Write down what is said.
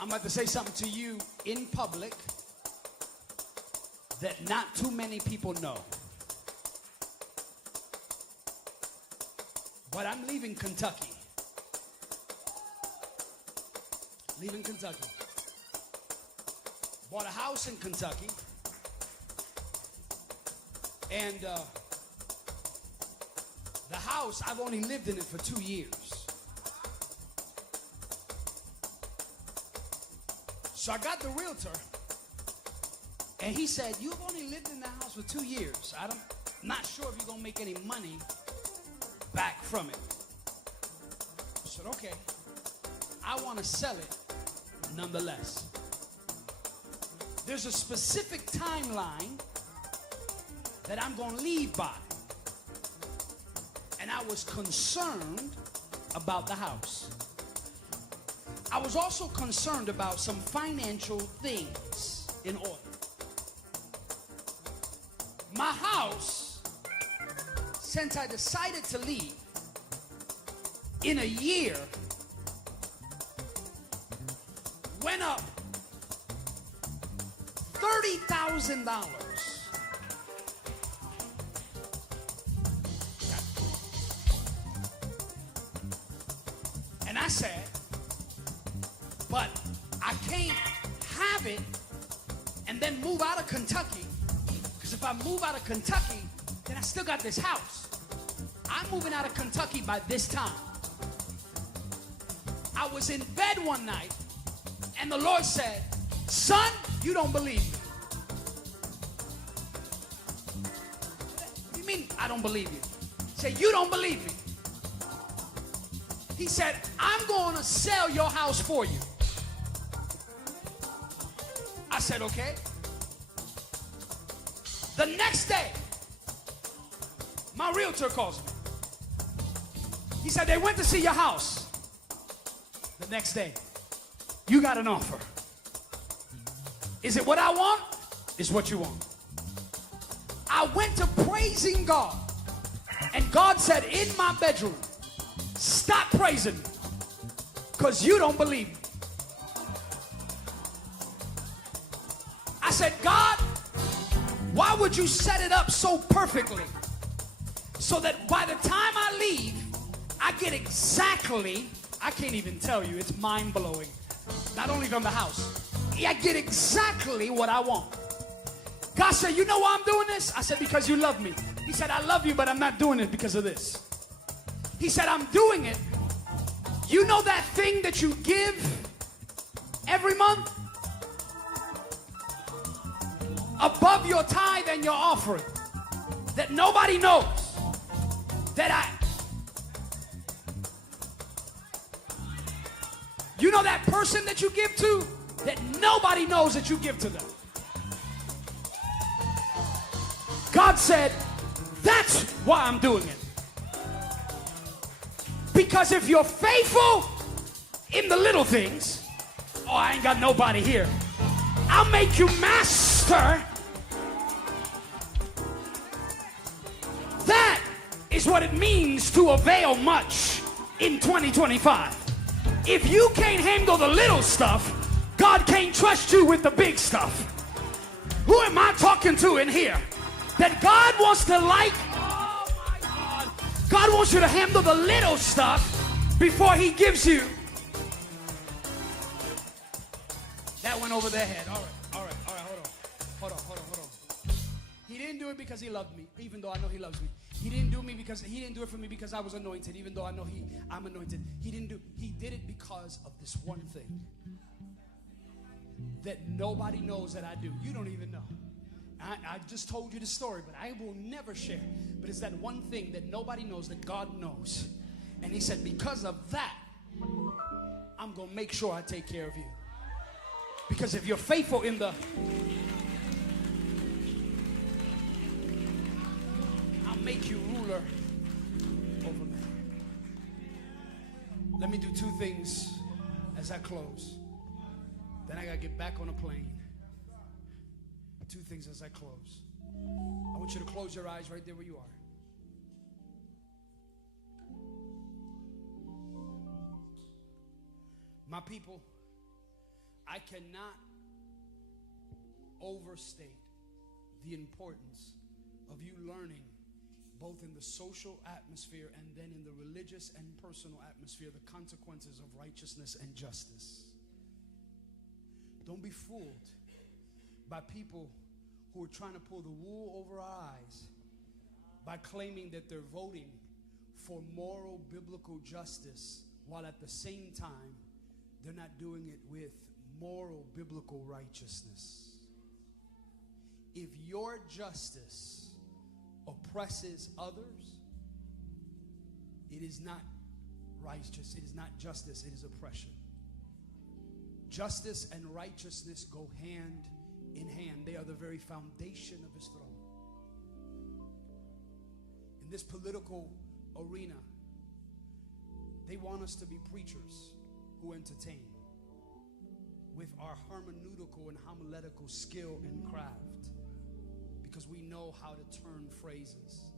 I'm about to say something to you in public that not too many people know. But I'm leaving Kentucky. Leaving Kentucky. Bought a house in Kentucky. And the house, I've only lived in it for 2 years. So I got the realtor, and he said, you've only lived in the house for 2 years. I'm not sure if you're going to make any money back from it. I said, okay. I want to sell it nonetheless. There's a specific timeline that I'm going to leave by. And I was concerned about the house. I was also concerned about some financial things in order. My house, since I decided to leave, in a year, went up $30,000. And I said, but I can't have it and then move out of Kentucky, because if I move out of Kentucky, then I still got this house. I'm moving out of Kentucky by this time. I was in bed one night, and the Lord said, son, you don't believe me. What do you mean I don't believe you? He said, you don't believe me. He said, I'm going to sell your house for you. I said, okay. The next day, my realtor calls me. He said, they went to see your house. The next day, you got an offer. Is it what I want? Is what you want. I went to praising God, and God said in my bedroom, stop praising me, because you don't believe me. I said, God, why would you set it up so perfectly so that by the time I leave, I get exactly, I can't even tell you, it's mind-blowing. Not only from the house, I get exactly what I want. God said, you know why I'm doing this? I said, because you love me. He said, I love you, but I'm not doing it because of this. He said, I'm doing it. You know that thing that you give every month? Above your tithe and your offering, that nobody knows, you know that person that you give to, that nobody knows that you give to them. God said, that's why I'm doing it. Because if you're faithful in the little things, oh, I ain't got nobody here. I'll make you master. That is what it means to avail much in 2025. If you can't handle the little stuff, God can't trust you with the big stuff. Who am I talking to in here? That God wants to oh my God. God wants you to handle the little stuff before he gives you. That went over their head. All right, hold on. He didn't do it because he loved me, even though I know he loves me. He didn't do it for me because I was anointed, even though I know I'm anointed. He did it because of this one thing that nobody knows that I do. You don't even know. I just told you the story, but I will never share. But it's that one thing that nobody knows that God knows. And he said, because of that, I'm going to make sure I take care of you. Because if you're faithful in the... I'll make you ruler over me. Let me do two things as I close. Then I got to get back on a plane. Two things as I close. I want you to close your eyes right there where you are. My people, I cannot overstate the importance of you learning, both in the social atmosphere and then in the religious and personal atmosphere, the consequences of righteousness and justice. Don't be fooled by people who are trying to pull the wool over our eyes by claiming that they're voting for moral biblical justice, while at the same time they're not doing it with moral biblical righteousness. If your justice oppresses others, it is not righteous, it is not justice, it is oppression. Justice and righteousness go hand in hand. They are the very foundation of his throne. In this political arena, they want us to be preachers who entertain with our hermeneutical and homiletical skill and craft, because we know how to turn phrases.